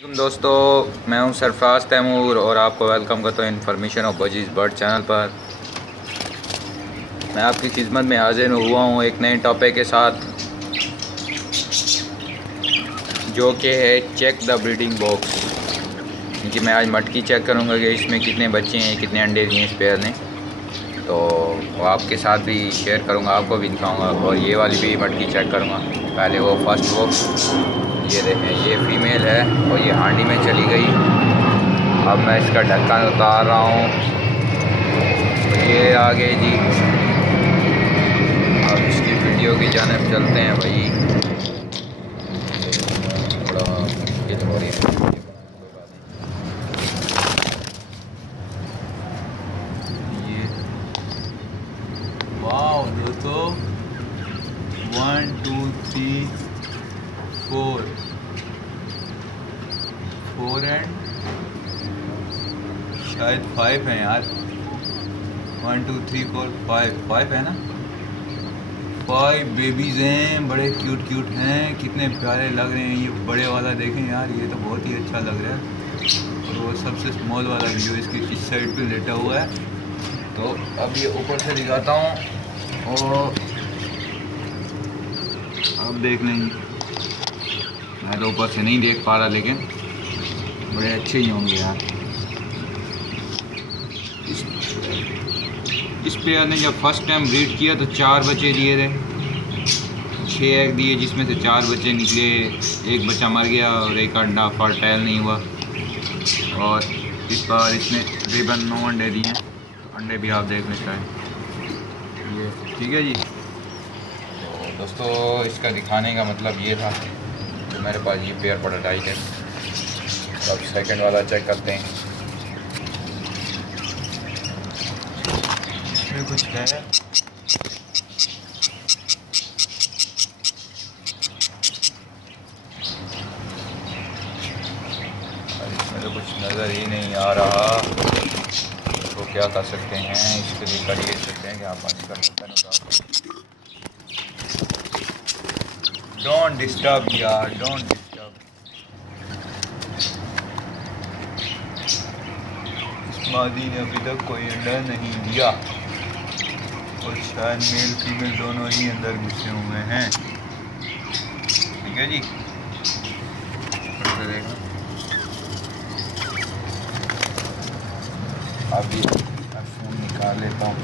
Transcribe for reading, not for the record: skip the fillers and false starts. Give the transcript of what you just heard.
दोस्तों, मैं हूं सरफराज तैमूर और आपको वेलकम करता हूं information of budgies bird channel पर। मैं आपकी खिदमत में हाजिर हुआ हूं एक नए टॉपिक के साथ, जो कि है चेक द ब्रीडिंग बॉक्स। क्योंकि मैं आज मटकी चेक करूंगा कि इसमें कितने बच्चे हैं, कितने अंडे दिए इस पेयर ने, तो वो आपके साथ भी शेयर करूंगा, आपको भी दिखाऊंगा। और ये वाली भी मटकी चेक करूंगा। पहले वो फर्स्ट बॉक्स, ये देखें, ये फीमेल है और ये हांडी में चली गई। अब मैं इसका ढक्कन उतार रहा हूँ, तो ये आगे जी। अब इसकी वीडियो की जानिब चलते हैं भाई। थोड़ा मुश्किल हो रही है। ये वाह दोस्तों, 1 2 3 4 एंड शायद 5 हैं यार। 1 2 3 4 5 है ना। 5 बेबीज हैं, बड़े क्यूट हैं, कितने प्यारे लग रहे हैं। ये बड़े वाला देखें यार, ये तो बहुत ही अच्छा लग रहा है। और वो सबसे स्मॉल वाला भी जो इसकी इस साइड पे लेटा हुआ है। तो अब ये ऊपर से दिखाता हूँ और अब देख लेंगे। मैं तो ऊपर से नहीं देख पा रहा, लेकिन बड़े अच्छे ही होंगे यार। इस पेयर ने जब फर्स्ट टाइम ब्रीड किया तो 4 बच्चे दिए थे, 6 एग दिए, जिसमें से 4 बच्चे निकले, एक बच्चा मर गया और एक अंडा फर्टाइल नहीं हुआ। और इस बार इसने तकरीबन 9 अंडे दिए। अंडे भी आप देख लें शायद। ये ठीक है जी। तो दोस्तों, इसका दिखाने का मतलब ये था कि मेरे पास ये पेयर बड़ा टाइट है। अब सेकंड वाला चेक करते हैं, इसमें कुछ है। इसमें तो कुछ नज़र ही नहीं आ रहा। तो क्या कर सकते हैं, इसके लिए कर ये सकते हैं कि आप इसका ढक्कन उतार। डोंट डिस्टर्ब यार, डोंट डिस्टर्ब। मादी ने अभी तक कोई अंडा नहीं दिया और शायद मेल फीमेल दोनों ही अंदर घुसे हुए हैं। ठीक है जी। अभी फ़ोन निकाल लेता हूँ।